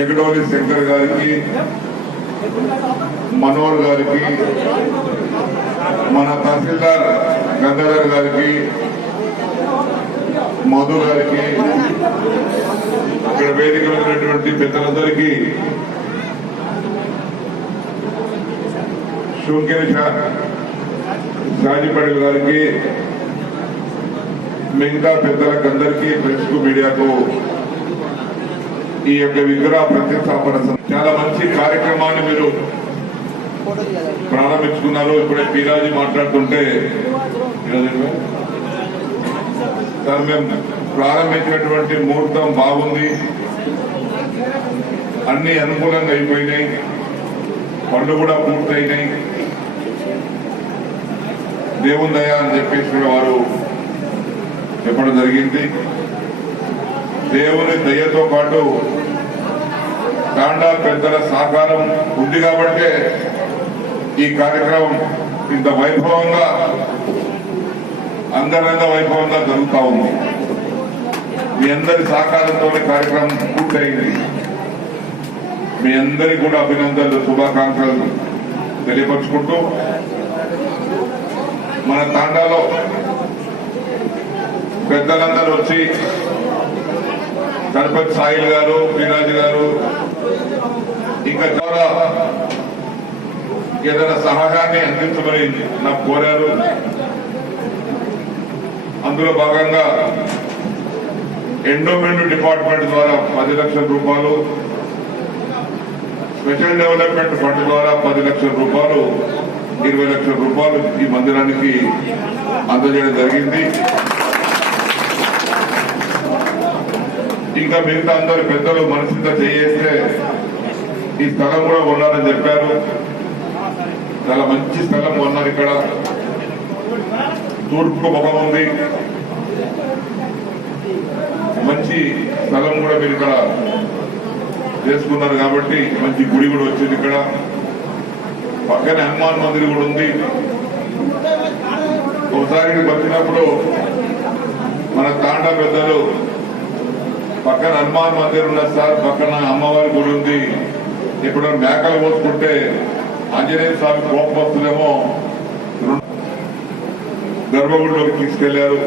ఎగడోలి శంకర్ గారికి, మనోహర్ గారికి, మన తహసీల్దార్ గంగాధర్ గారికి, మధు గారికి, ఇక్కడ వేదిక ఉన్నటువంటి పెద్దలందరికీ, శుంకేని షాజీ పటేల్ గారికి, మిగతా పెద్దలకందరికీ, ప్రెస్ కు, మీడియాకు ఈ యొక్క విగ్రహ ప్రతిష్టాపన చాలా మంచి కార్యక్రమాన్ని మీరు ప్రారంభించుకున్నారు. ఇప్పుడే పీరాజీ మాట్లాడుతుంటే సార్ మేము ప్రారంభించినటువంటి ముహూర్తం బాగుంది, అన్ని అనుకూలంగా అయిపోయినాయి, పనులు కూడా పూర్తయినాయి, దేవుని దయ అని చెప్పేసి కూడా వారు చెప్పడం జరిగింది. దేవుని దయతో పాటు తాండా పెద్దల సహకారం ఉంది కాబట్టే ఈ కార్యక్రమం ఇంత వైభవంగా, అంగరంగ వైభవంగా జరుగుతూ ఉంది. మీ అందరి సహకారంతో కార్యక్రమం పూర్తయింది. మీ అందరికీ కూడా అభినందనలు, శుభాకాంక్షలు తెలియపరుచుకుంటూ, మన తాండాలో పెద్దలందరూ వచ్చి సర్పంచ్ సాయిల్ గారు, పీరాజు గారు ఇంకా చాలా ఏదైనా సహాయాన్ని అందించమని నాకు కోరారు. అందులో భాగంగా ఎండోమెంట్ డిపార్ట్మెంట్ ద్వారా 10 లక్షల రూపాయలు, స్పెషల్ డెవలప్మెంట్ ఫండ్ ద్వారా 10 లక్షల రూపాయలు, 20 లక్షల రూపాయలు ఈ మందిరానికి అందజేయడం జరిగింది. ఇంకా మిగతా అందరు పెద్దలు మనసుతో చేస్తే ఈ స్థలం కూడా కొన్నారని చెప్పారు. చాలా మంచి స్థలం కొన్నారు. ఇక్కడ తూర్పు ముఖం ఉంది, మంచి స్థలం కూడా మీరు ఇక్కడ చేసుకున్నారు కాబట్టి మంచి గుడి కూడా వచ్చింది. ఇక్కడ పక్కనే హనుమాన్ మందిర్ కూడా ఉంది. ఒకసారి వచ్చినప్పుడు మన తాండా పెద్దలు పక్కన హనుమాన్ మందిర్ ఉన్నది సార్, పక్కన అమ్మవారి గుడి ఉంది, ఇప్పుడు మేకలు పోసుకుంటే ఆంజనేయ స్వామి కోపం వస్తుందేమో, గర్భగుడిలోకి తీసుకెళ్లారు.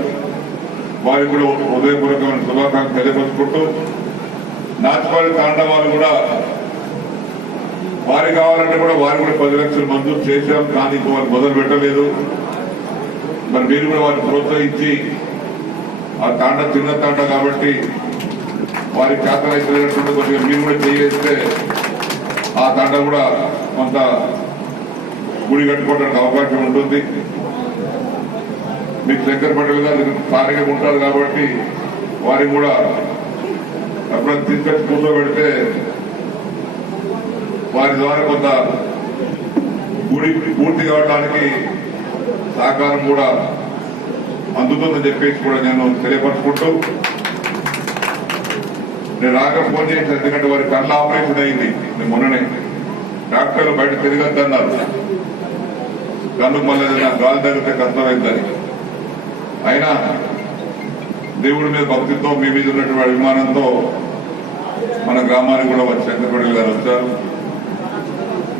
వారికి కూడా హృదయపూర్వకమైన శుభాకాంక్షలు తెలియపరుచుకుంటూ, నాచుపల్లి తాండా వాళ్ళు కూడా వారి కావాలంటే కూడా వారు కూడా 10 లక్షలు మంజూరు చేశాం, కానీ వారు మొదలు పెట్టలేదు. మరి మీరు కూడా వారిని ప్రోత్సహించి, ఆ తాండా చిన్న తాండా కాబట్టి వారికి చేతనైతున్నటువంటి కొద్దిగా మీరు కూడా చేస్తే ఆ తాండా కూడా కొంత గుడి కట్టుకోవడానికి అవకాశం ఉంటుంది. మీకు శంకర్ పటేల్ గారు స్థానికంగా ఉంటారు కాబట్టి వారికి కూడా ఎప్పుడైనా తీసుకొచ్చి కూర్చోబెడితే వారి ద్వారా కొంత గుడి పూర్తి కావడానికి సహకారం కూడా అందుతుందని చెప్పేసి కూడా నేను తెలియపరుచుకుంటూ, నేను రాక ఫోన్ చేసిన, ఎందుకంటే వారి కళ్ళ ఆపరేషన్ అయింది. నేను మొన్ననే డాక్టర్లు బయట తిరగద్దన్నారు, కన్నుకు మళ్ళీ గాలి తగిలితే కష్టమైందని. అయినా దేవుడి మీద భక్తితో, మీ మీద ఉన్నటువంటి అభిమానంతో మన గ్రామానికి కూడా వచ్చి శంకర్ పటేల్ గారు వచ్చారు.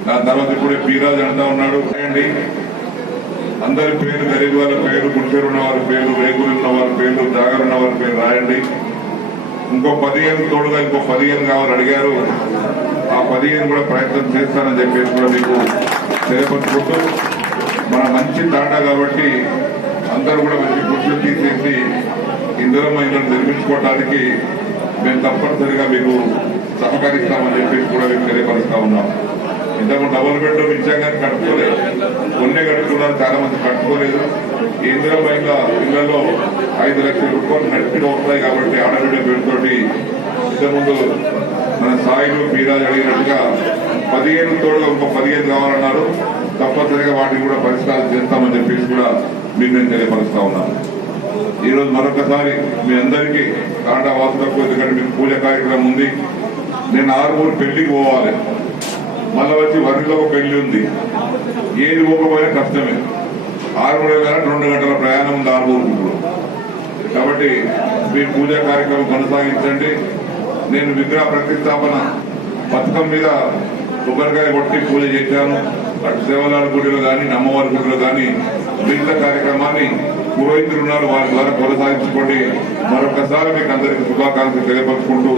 దాని తర్వాత ఇప్పుడే పీరాజు అంటా ఉన్నాడు. అండి అందరి పేరు, గరీబ్ వాళ్ళ పేరు, గుడిసేరు ఉన్న వారి పేరు, రేగులు ఉన్న వారి పేరు, జాగర్ ఉన్న వారి పేరు రాయండి. ఇంకో 15 తోడుగా ఇంకో 15 కావాలని అడిగారు. ఆ 15 కూడా ప్రయత్నం చేస్తానని చెప్పేసి కూడా మీకు తెలియపరుచుకుంటూ, మన మంచి తాండా కాబట్టి అందరూ కూడా మంచి కృషి తీసేసి ఇందులో మహిళలను నిర్మించుకోవడానికి మేము తప్పనిసరిగా మీకు సహకరిస్తామని చెప్పేసి కూడా మీకు తెలియపరుస్తా ఉన్నాం. ఇంతకు డబుల్ బెడ్రూమ్ ఇచ్చాం కానీ కట్టుకోలేదు, కొన్నే కట్టుకున్నారు, చాలా మంది కట్టుకోలేదు. ఇందులో మహిళ ఇళ్లలో 5 లక్షల రూపాయలు నెట్గా వస్తాయి కాబట్టి ఆడబిడ్డ పేరుతోటి ఇంతకుముందు మన సాయిలు పీరాజు అడిగినట్టుగా 15 తోడుగా ఇంకో 15 కావాలన్నారు. తప్పనిసరిగా వాటిని కూడా పరిష్కారం చేస్తామని చెప్పేసి కూడా మీకు నేను తెలియపరుస్తా ఉన్నాను. ఈరోజు మరొకసారి మీ అందరికీ తాండా వాసులకు, ఎందుకంటే మీకు పూజ కార్యక్రమం ఉంది. నేను 6 పెళ్లికి పోవాలి, మళ్ళీ వచ్చి వరిలో ఒక పెళ్లి ఉంది, ఏది పోకపోయినా కష్టమే. 6 గంటల 2 గంటల ప్రయాణం ఉంది 6 ఊరు. కాబట్టి మీరు పూజా కార్యక్రమం కొనసాగించండి. నేను విగ్రహ ప్రతిష్టాపన పథకం మీద కొబ్బరికాయ కొట్టి పూజ చేశాను. అటు సేవలాల గుడిలో కానీ అమ్మవారి గుడిలో కానీ మిగతా కార్యక్రమాన్ని పురోహితులు ఉన్నారు, వారి ద్వారా కొనసాగించుకోండి. మరొకసారి మీకు అందరికీ శుభాకాంక్షలు తెలియపరుచుకుంటూ